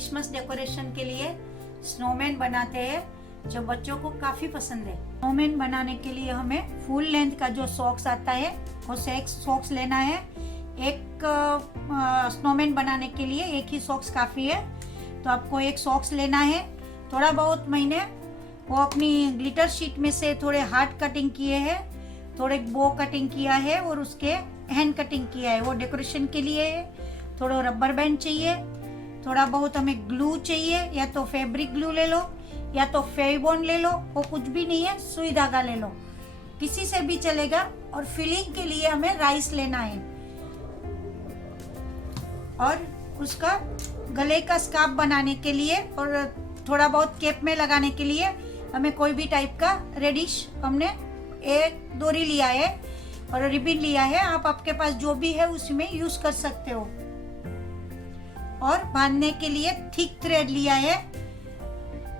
Christmas decoration के लिए snowman बनाते हैं जो बच्चों को काफी पसंद है। स्नोमैन बनाने के लिए हमें फुल लेंथ का जो सॉक्स आता है वो 6 सॉक्स लेना है। एक स्नोमैन बनाने के लिए एक ही सॉक्स काफी है, तो आपको एक सॉक्स लेना है। थोड़ा बहुत मैंने वो अपनी ग्लिटर शीट में से थोड़े हार्ट कटिंग किए हैं, थोड़े बो कटिंग किया है और उसके हैंड कटिंग किया है, वो डेकोरेशन के लिए है। थोड़ा रबर बैंड चाहिए, थोड़ा बहुत हमें ग्लू चाहिए, या तो फैब्रिक ग्लू ले लो या तो फेविबॉन्ड ले लो, वो कुछ भी नहीं है, सुई धागा ले लो, किसी से भी चलेगा। और फिलिंग के लिए हमें राइस लेना है और उसका गले का स्कार्फ बनाने के लिए और थोड़ा बहुत केप में लगाने के लिए हमें कोई भी टाइप का रेडिश हमने एक डोरी लिया है और रिबन लिया है। आप आपके पास जो भी है उसमें यूज कर सकते हो। और बांधने के लिए थिक थ्रेड लिया है,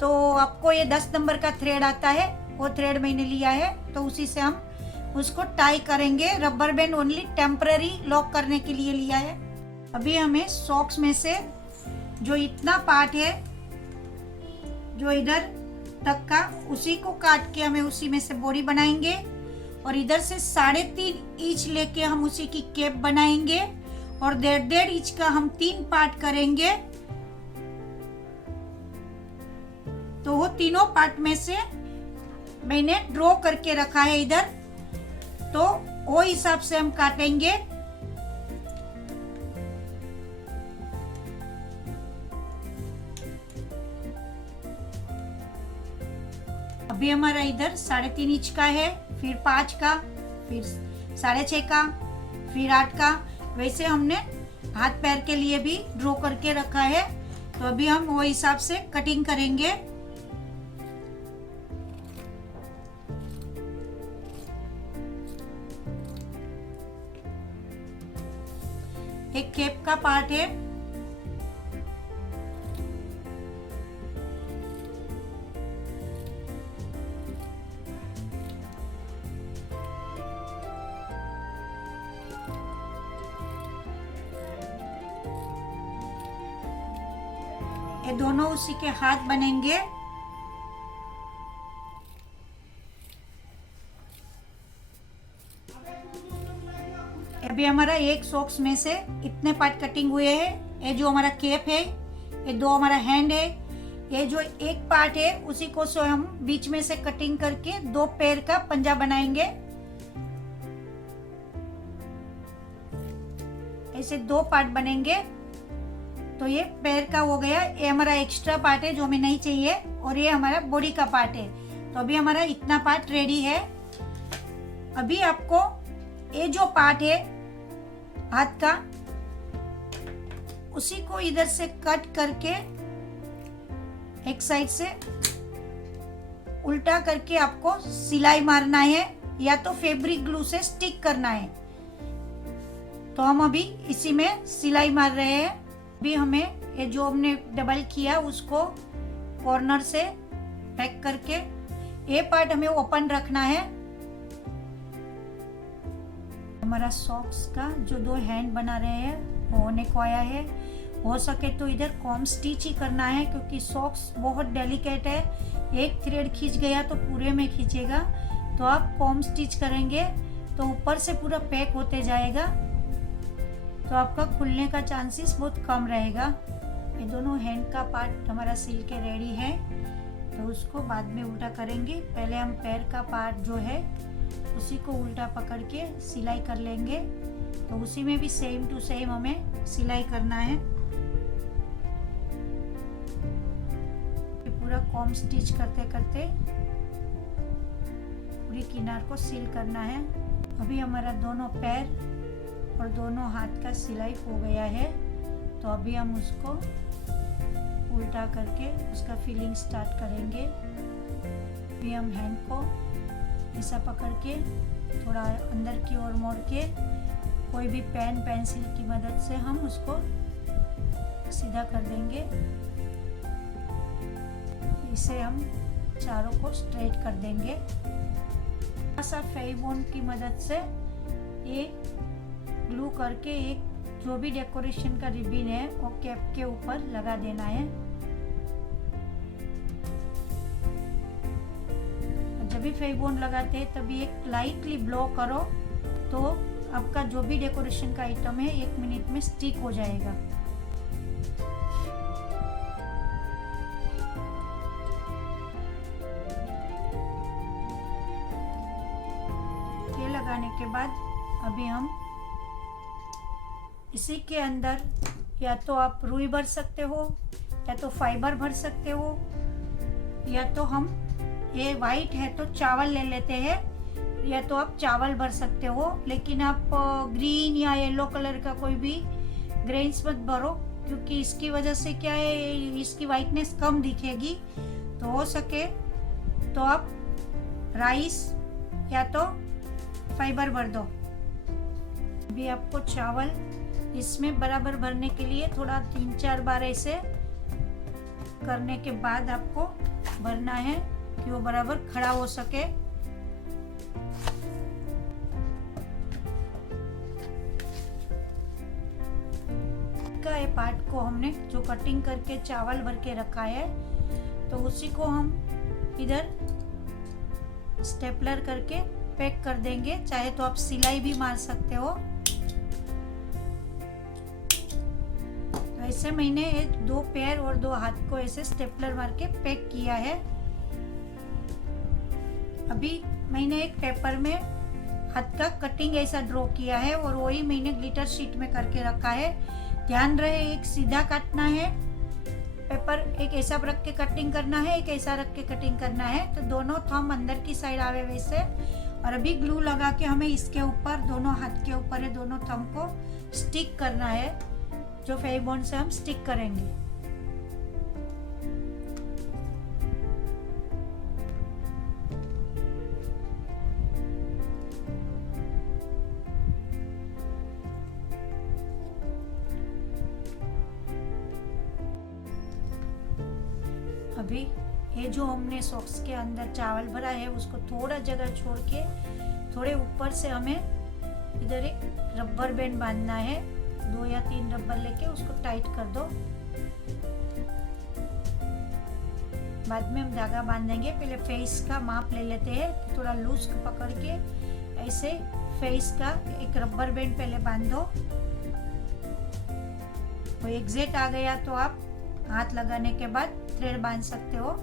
तो आपको ये 10 नंबर का थ्रेड आता है, वो थ्रेड मैंने लिया है, तो उसी से हम उसको टाई करेंगे। Rubber band only temporary lock करने के लिए लिया है। अभी हमें सॉक्स में से जो इतना पार्ट है जो इधर तक का, उसी को काट के हमें उसी में से बॉडी बनाएंगे और इधर से 3.5 इंच लेके हम उसी की कैप बनाएंगे और 1.5 इंच का हम 3 पार्ट करेंगे। तो वो तीनों पार्ट में से मैंने ड्रॉ करके रखा है इधर, तो वो हिसाब से हम काटेंगे। अभी हमारा इधर 3.5 इंच का है, फिर 5 का, फिर 6.5 का, फिर 8 का। वैसे हमने हाथ पैर के लिए भी ड्रॉ करके रखा है, तो अभी हम वो हिसाब से कटिंग करेंगे। एक कैप का पार्ट है, ये दोनों उसी के हाथ बनेंगे। अभी हमारा एक सॉक्स में से इतने पार्ट कटिंग हुए हैं। ये जो हमारा कैप है, ये 2 हमारा हैंड है, ये जो एक पार्ट है उसी को सो हम बीच में से कटिंग करके 2 पैर का पंजा बनाएंगे। ऐसे 2 पार्ट बनेंगे, तो ये पैर का हो गया। ये हमारा एक्स्ट्रा पार्ट है जो हमें नहीं चाहिए, और ये हमारा बॉडी का पार्ट है। तो अभी हमारा इतना पार्ट रेडी है। अभी आपको ये जो पार्ट है हाथ का, उसी को इधर से कट करके एक साइड से उल्टा करके आपको सिलाई मारना है, या तो फैब्रिक ग्लू से स्टिक करना है। तो हम अभी इसी में सिलाई मार रहे हैं। अभी हमें ये जो हमने डबल किया उसको कॉर्नर से पैक करके ये पार्ट हमें ओपन रखना है। हमारा सॉक्स का जो 2 हैंड बना रहे हैं वो होने को आया है। हो सके तो इधर कॉम स्टिच ही करना है, क्योंकि सॉक्स बहुत डेलिकेट है, एक थ्रेड खींच गया तो पूरे में खींचेगा। तो आप कॉम स्टिच करेंगे तो ऊपर से पूरा पैक होते जाएगा, तो आपका खुलने का चांसेस बहुत कम रहेगा। ये दोनों हैंड का पार्ट हमारा सिल के रेडी है, तो उसको बाद में उल्टा करेंगे। पहले हम पैर का पार्ट जो है उसी को उल्टा पकड़ के सिलाई कर लेंगे। तो उसी में भी सेम टू सेम हमें सिलाई करना है। पूरा कॉम स्टिच करते करते पूरी किनार को सील करना है। अभी हमारा दोनों पैर और दोनों हाथ का सिलाई हो गया है, तो अभी हम उसको उल्टा करके उसका फिलिंग स्टार्ट करेंगे। अभी हम हैंड को ऐसा पकड़ के थोड़ा अंदर की ओर मोड़ के कोई भी पेन पेंसिल की मदद से हम उसको सीधा कर देंगे। इसे हम चारों को स्ट्रेट कर देंगे। थोड़ा सा फेविबॉन्ड की मदद से एक ग्लू करके एक जो भी डेकोरेशन का रिबन है वो कैप के ऊपर लगा देना है। जब भी फेवी बॉन्ड लगाते हैं तभी एक लाइटली ब्लो करो तो आपका जो भी डेकोरेशन का आइटम है 1 मिनट में स्टिक हो जाएगा। ये लगाने के बाद अभी हम इसी के अंदर या तो आप रुई भर सकते हो या तो फाइबर भर सकते हो, या तो हम ये वाइट है तो चावल ले लेते हैं, या तो आप चावल भर सकते हो। लेकिन आप ग्रीन या येलो कलर का कोई भी ग्रेन्स मत भरो, क्योंकि इसकी वजह से क्या है, इसकी वाइटनेस कम दिखेगी। तो हो सके तो आप राइस या तो फाइबर भर दो। अभी आपको चावल इसमें बराबर भरने के लिए थोड़ा 3-4 बार ऐसे करने के बाद आपको भरना है कि वो बराबर खड़ा हो सके। का ये पार्ट को हमने जो कटिंग करके चावल भर के रखा है तो उसी को हम इधर स्टेपलर करके पैक कर देंगे। चाहे तो आप सिलाई भी मार सकते हो। तो ऐसे मैंने 2 पैर और 2 हाथ को ऐसे स्टेपलर मार के पैक किया है। अभी मैंने एक पेपर में हाथ का कटिंग ऐसा ड्रॉ किया है और वही मैंने ग्लिटर शीट में करके रखा है। ध्यान रहे एक सीधा काटना है पेपर, एक ऐसा रख के कटिंग करना है, एक ऐसा रख के कटिंग करना है, तो दोनों थंब अंदर की साइड आवे वैसे। और अभी ग्लू लगा के हमें इसके ऊपर दोनों हाथ के ऊपर है दोनों थंब को स्टिक करना है, जो फेवी बॉन्ड से हम स्टिक करेंगे। अभी ये जो हमने सॉक्स के अंदर चावल भरा है उसको थोड़ा जगह छोड़ के थोड़े ऊपर से हमें इधर एक रबर बैंड बांधना है। 2 या 3 रबर लेके उसको टाइट कर दो। बाद में हम धागा बांध देंगे। पहले फेस का माप ले लेते हैं, थोड़ा लूज पकड़ के ऐसे फेस का एक रबर बैंड पहले बांध दो। वो एग्जैक्ट आ गया तो आप हाथ लगाने के बाद थ्रेड बांध सकते हो।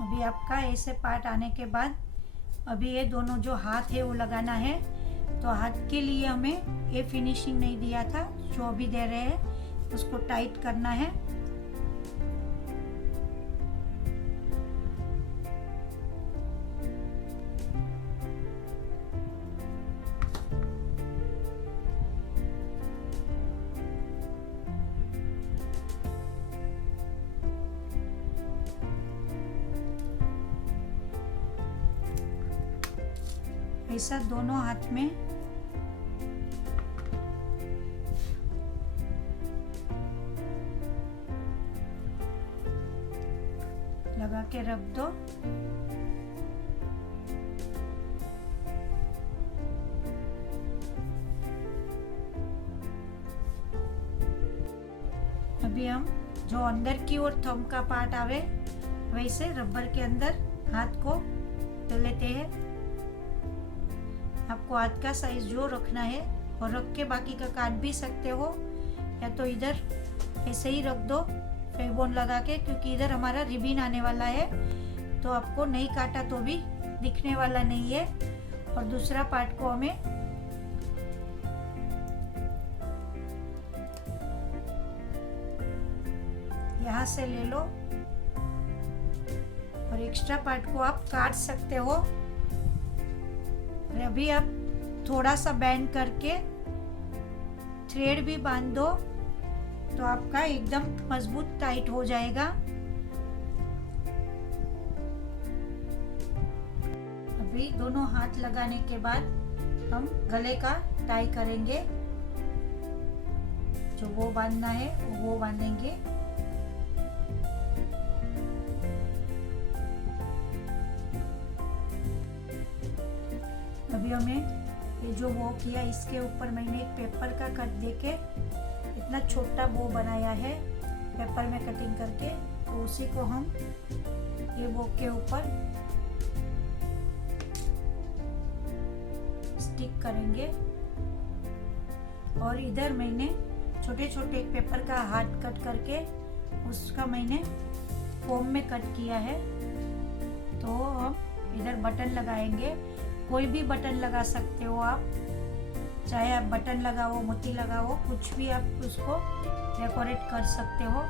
अभी आपका ऐसे पार्ट आने के बाद अभी ये दोनों जो हाथ है वो लगाना है। तो हाथ के लिए हमें ये फिनिशिंग नहीं दिया था, जो अभी दे रहे हैं उसको टाइट करना है। ऐसा दोनों हाथ में लगा के रख दो। अभी हम जो अंदर की ओर थंब का पार्ट आवे वैसे रबर के अंदर हाथ को डाल लेते हैं। आपको हाथ का साइज जो रखना है और रख के बाकी का काट भी सकते हो, या तो इधर ऐसे ही रख दो फेवी बॉन्ड लगा के, क्योंकि इधर हमारा रिबन आने वाला है तो आपको नहीं काटा तो भी दिखने वाला नहीं है। और दूसरा पार्ट को हमें यहाँ से ले लो और एक्स्ट्रा पार्ट को आप काट सकते हो। अभी आप थोड़ा सा बैंड करके थ्रेड भी बांध दो तो आपका एकदम मजबूत टाइट हो जाएगा। अभी दोनों हाथ लगाने के बाद हम गले का टाई करेंगे। जो वो बांधना है वो बांधेंगे। अभी हमें ये जो वो किया इसके ऊपर मैंने एक पेपर का कट देके इतना छोटा बो बनाया है पेपर में कटिंग करके, तो उसी को हम ये बो के ऊपर स्टिक करेंगे। और इधर मैंने छोटे छोटे पेपर का हार्ट कट करके उसका मैंने फोम में कट किया है। तो हम इधर बटन लगाएंगे। कोई भी बटन लगा सकते हो आप, चाहे आप बटन लगाओ, मोती लगाओ, कुछ भी आप उसको डेकोरेट कर सकते हो।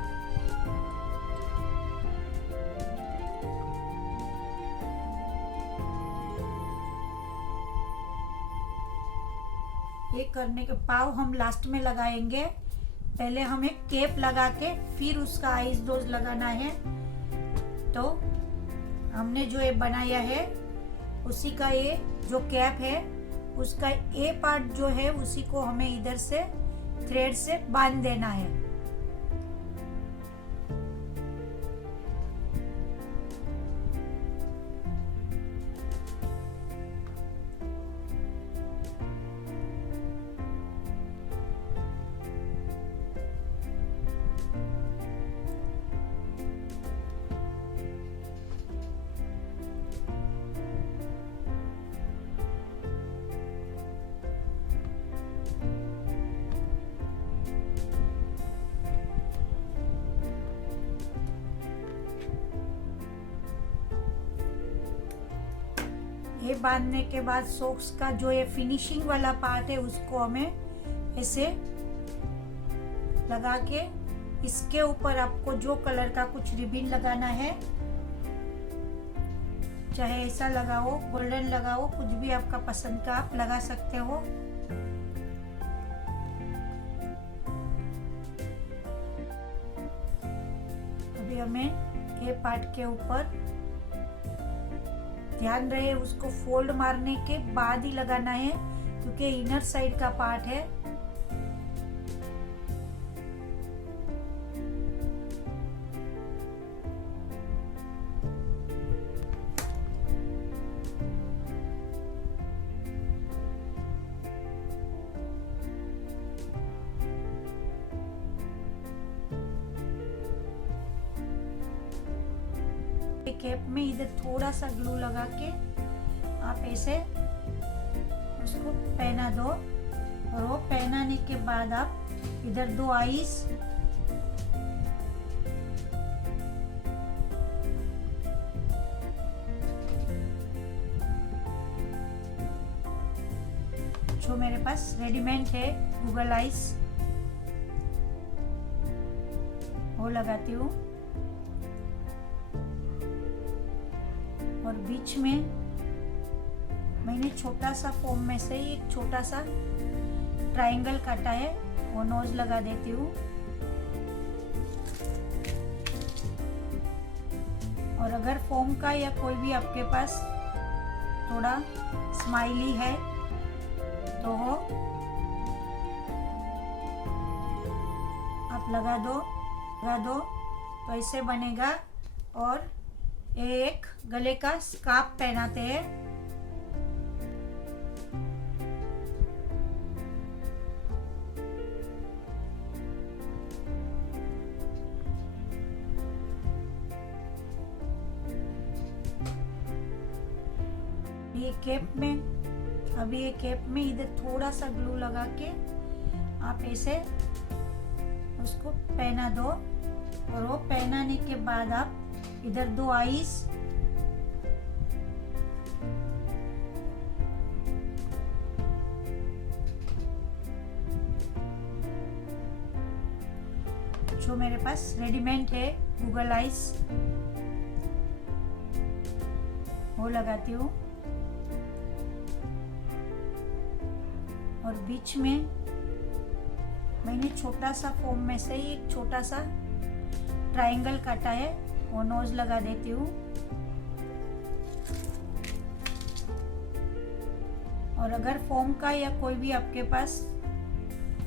ये करने के पाव हम लास्ट में लगाएंगे। पहले हमें केप लगा के फिर उसका आइस डोज लगाना है। तो हमने जो ये बनाया है उसी का ये जो कैप है उसका ए पार्ट जो है उसी को हमें इधर से थ्रेड से बांध देना है। ये बांधने के बाद सॉक्स का जो ये फिनिशिंग वाला पार्ट है उसको हमें ऐसे लगा के इसके ऊपर आपको जो कलर का कुछ रिबन लगाना है, चाहे ऐसा लगाओ, गोल्डन लगाओ, कुछ भी आपका पसंद का आप लगा सकते हो। अभी हमें ये पार्ट के ऊपर ध्यान रहे उसको फोल्ड मारने के बाद ही लगाना है, क्योंकि इनर साइड का पार्ट है। कैप में इधर थोड़ा सा ग्लू लगा के आप ऐसे उसको पहना दो। और वो पहनाने के बाद आप इधर दो आईज जो मेरे पास रेडीमेड है गूगल आईज वो लगाती हूँ। और बीच में मैंने छोटा सा फोम में से ही एक छोटा सा ट्रायंगल काटा है, वो नोज लगा देती हूँ। और अगर फोम का या कोई भी आपके पास थोड़ा स्माइली है तो वो आप लगा दो तो ऐसे बनेगा। और एक गले का स्कार्फ पहनाते हैं। ये कैप में अभी ये कैप में इधर थोड़ा सा ग्लू लगा के आप ऐसे उसको पहना दो। और वो पहनाने के बाद आप इधर दो आईज जो मेरे पास रेडीमेड है गूगल आईज वो लगाती हूँ। और बीच में मैंने छोटा सा फोम में से ही एक छोटा सा ट्रायंगल काटा है, वो नोज लगा देती हूँ। और अगर फोम का या कोई भी आपके पास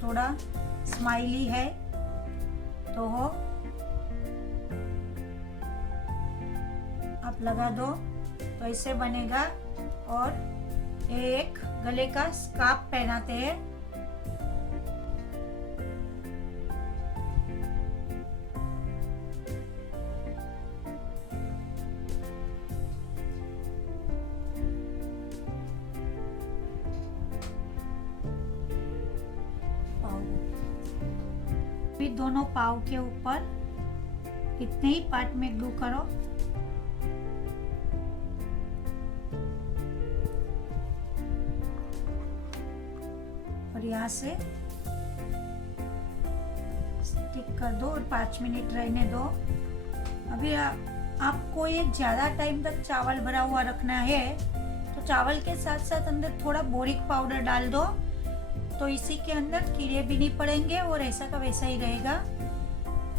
थोड़ा स्माइली है तो हो आप लगा दो, तो ऐसे बनेगा। और एक गले का स्कार्फ पहनाते हैं। फिर दोनों पाव के ऊपर इतने ही पार्ट में ग्लू करो। और यहाँ से स्टिक कर दो और 5 मिनट रहने दो। अभी आपको ये ज़्यादा टाइम तक चावल भरा हुआ रखना है तो चावल के साथ साथ अंदर थोड़ा बोरिक पाउडर डाल दो, तो इसी के अंदर कीड़े भी नहीं पड़ेंगे और ऐसा का वैसा ही रहेगा।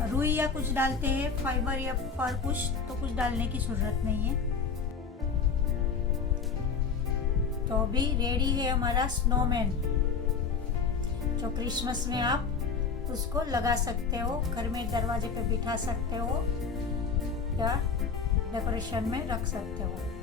रुई या कुछ डालते हैं, फाइबर या पर कुछ, तो कुछ डालने की जरूरत नहीं है। तो अभी रेडी है हमारा स्नोमैन, जो क्रिसमस में आप उसको लगा सकते हो, घर में दरवाजे पे बिठा सकते हो या डेकोरेशन में रख सकते हो।